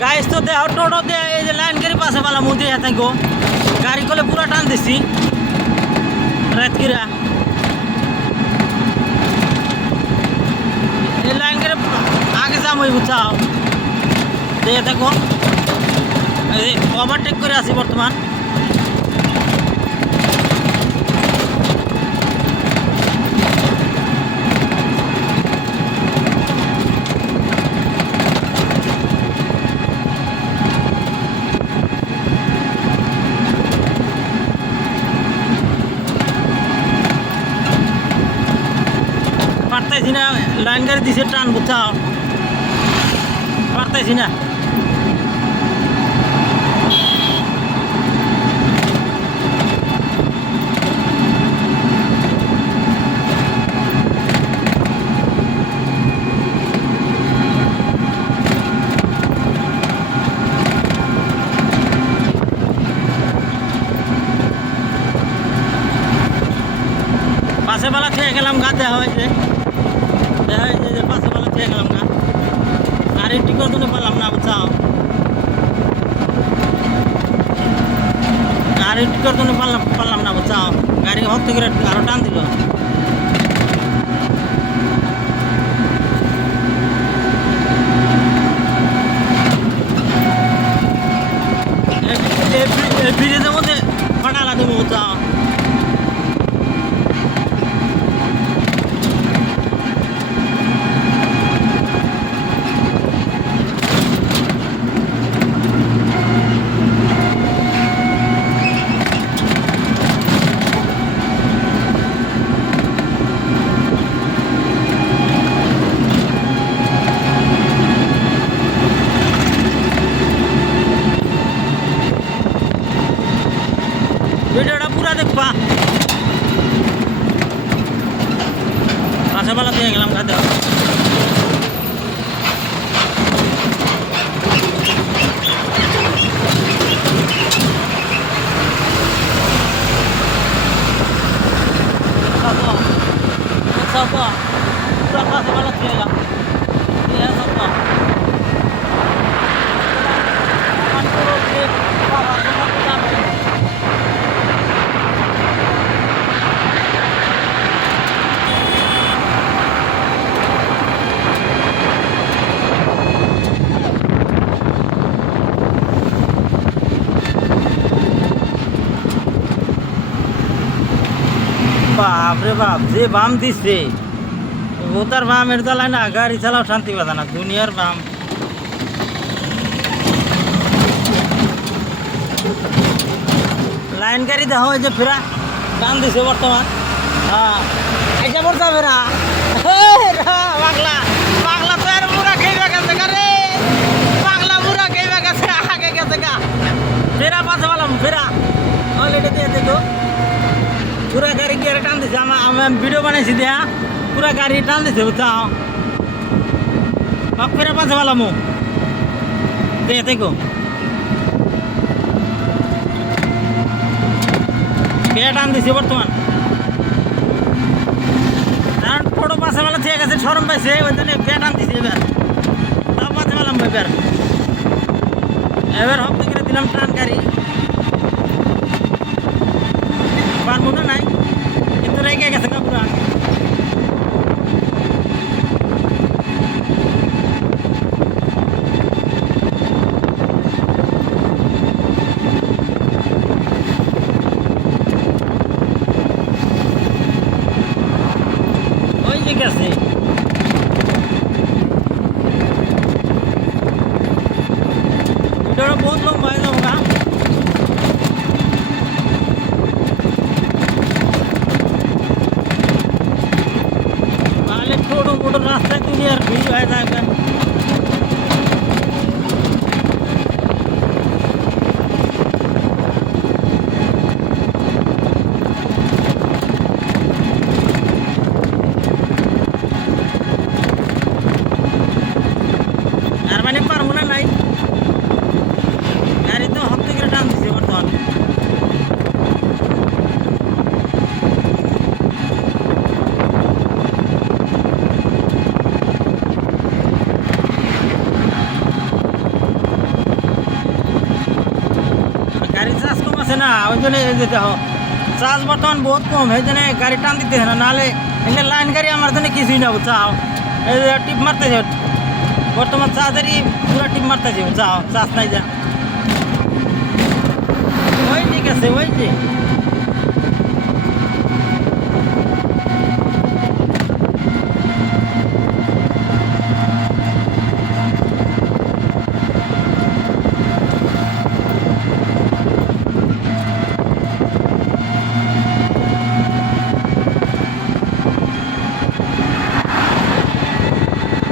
গাইস তো দে টোটো দে এই যে লাইন গাড়ি পাশে পালা মুদি হাতে গো গাড়ি কলে পুরা টান দিছি রাত কিরা এই লাইন গাড়ি আগে যাম ওই বুঝাও দে দেখো এই ওভারটেক করে আসি বর্তমান পারতাইছি না লাইন গাড়ি দিছে টান বুঝাও পারতাইছি না পাশে বেলা থেকে গেলাম গা দেওয়া হয়েছে যে পাশে বেলা থেকে গেলাম গা আর এই টিকট তো পেলাম না বুঝাও আর এই টিকট তো পারলাম না বুঝাও গাড়ি হক থেকে আরো টান দিল ব্রিজের মধ্যে ফাটালা দেবো বুঝাও ভিডিওটা পুরা দেখবা পাশাপালা দিয়ে গেলাম খাতে পুরা পাশাপালা দিয়ে গেলাম বাপ রে বাপ যে বাম দিচ্ছে ও তার বামের জ্বালায় না গাড়ি চালাও শান্তি পাতা না দুনিয়ার বাম লাইন গাড়ি দেখা হয় যে ফেরা টান দিছে বর্তমান হ্যাঁ এটা পড়তে ফেরা পাগলা পাগলা তো আর মুরা খেয়ে গেছে গাড়ি পাগলা মুরা খেয়ে গেছে আগে গেছে গা ফেরা পাশে পালাম ফেরা অলরেডি দিয়ে দিত পুরা গাড়ি গিয়ে টান দিছে আমি ভিডিও বানাইছি দিয়া পুরা গাড়ি টান দিছে বুঝাও বাপ ফেরা পাশে পালামো দেখো কে টান দিছে বর্তমান কারণ টোটো পাশে বেলা থেকে গেছে সরম পাইছে ওই জন্য কে টান দিছে এবার তাও পাশে পেলাম এবার হক থেকে দিলাম টান গাড়ি পারবো না নাই কিন্তু রেগে গেছে কাপুরা ওই যে গেছে ভিডিওটা বহুত লম্বা হয়ে যাবো না ছোটো মোটো রাস্তায় তুলি আর ভিড় হয়ে থাকবেন আর মানে পারবো না নাই গাড়ি তো হাত থেকে টান দিচ্ছে বর্তমান আছে না, ওই জন্য এই যে দেখো চার্জ বর্তমান বহুত কম, এই জন্য গাড়ি টান দিতে হয় না, নাহলে এখানে লাইন গাড়ি আমার জন্য কিছুই না বুঝাও। এই যে টিপ মারতেছে বর্তমান চার্জারই পুরো টিপ মারতেছে, চাও চার্জ নাই যা। ওই ঠিক আছে, ওই যে